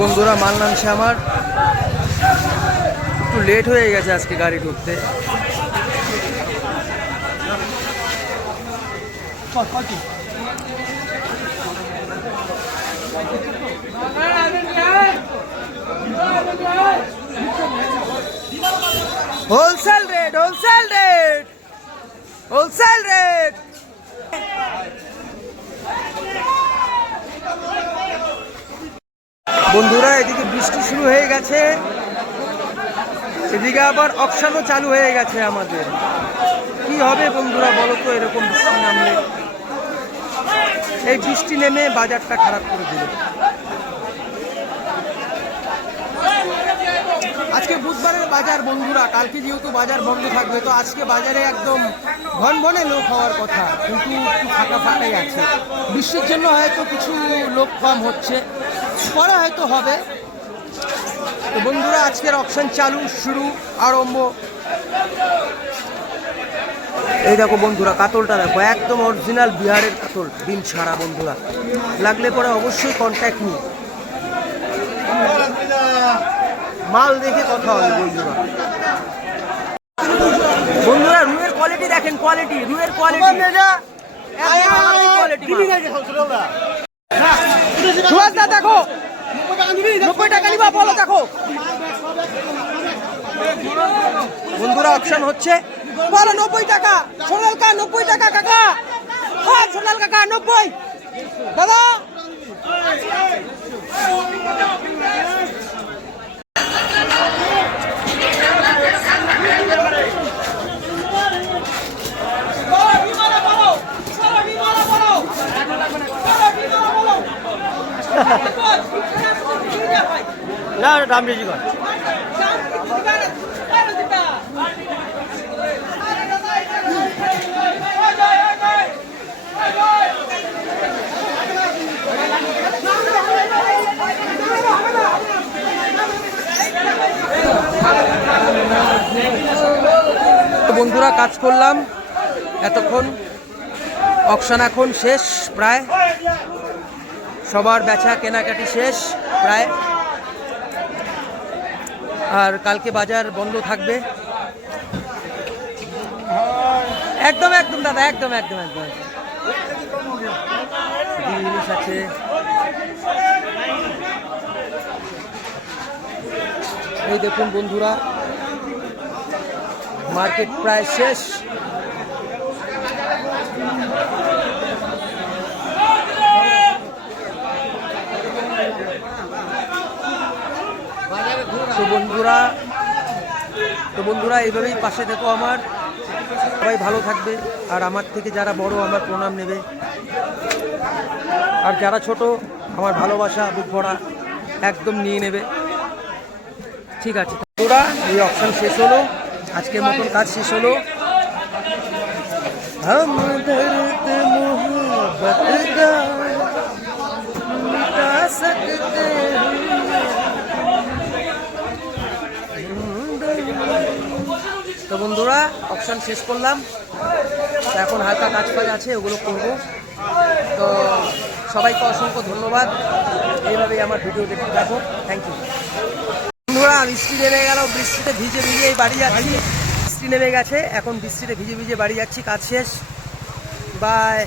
বন্ধুরা মাল নামছে আমার, একটু লেট হয়ে গেছে আজকে গাড়ি ঢুকতে। Wholesale rate, wholesale rate, wholesale rate. বন্ধুরা এদিকে বৃষ্টি শুরু হয়ে গেছে, এদিকে আবার অকশনও চালু হয়ে গেছে আমাদের। কি হবে বন্ধুরা বলো তো, এরকম বৃষ্টি নামলে? এই বৃষ্টি নেমে বাজারটা খারাপ করে দিল। আজকে বুধবারের বাজার বন্ধুরা, কালকে যেহেতু বাজার বন্ধ থাকবে, তো আজকে বাজারে একদম ভনভনে লোক হওয়ার কথা, কিন্তু একটু ফাঁকা ফাঁকাই আছে। বৃষ্টির জন্য হয়তো কিছু লোক কম হচ্ছে, পরে হয়তো হবে। তো বন্ধুরা আজকের অকশন চালু, শুরু, আরম্ভ। এই দেখো বন্ধুরা, কাতলটা দেখো, একদম অরিজিনাল বিহারের কাতল, ডিম ছাড়া। বন্ধুরা লাগলে পরে অবশ্যই কন্ট্যাক্ট নিই, মাল দেখে কথা হবে। বন্ধুরা বন্ধুরা রুইয়ের কোয়ালিটি দেখেন, কোয়ালিটি, রুইয়ের কোয়ালিটি দেখো। 90 টাকা নিবা বলো, দেখো বন্ধুরা অকশন হচ্ছে, বলো 90 টাকা। সোনাল কা 90 টাকা কাকা, হ্যাঁ সোনাল কাকা 90 দাদা। না দাম বেশি কর। বন্ধুরা কাজ করলাম এতক্ষণ, অকশন এখন শেষ প্রায়, সবার বেচা কেনাকাটি শেষ প্রায়। আর কালকে বাজার বন্ধ থাকবে। একদম একদম দাদা, একদম একদম একদম জিনিস আছে। এই দেখুন বন্ধুরা, মার্কেট প্রায় শেষ। তো বন্ধুরা এইভাবেই পাশে থেকো আমার, সবাই ভালো থাকবে। আর আমার থেকে যারা বড় আমার প্রণাম নেবে, আর যারা ছোট আমার ভালোবাসা বুক ভরা একদম নিয়ে নেবে। ঠিক আছে বন্ধুরা, এই অকশন শেষ হলো, আজকের মতন কাজ শেষ হলো। তো বন্ধুরা অকশন শেষ করলাম, তো এখন হালকা কাজ ফাজ আছে, ওগুলো করব। তো সবাইকে অসংখ্য ধন্যবাদ, এইভাবেই আমার ভিডিও দেখতে থাকো। থ্যাংক ইউ বন্ধুরা। বৃষ্টি নেমে গেল, বৃষ্টিতে ভিজে ভিজেই বাড়ি যাচ্ছি। বৃষ্টি নেমে গেছে, এখন বৃষ্টিতে ভিজে ভিজে বাড়ি যাচ্ছি, কাজ শেষ, বাই।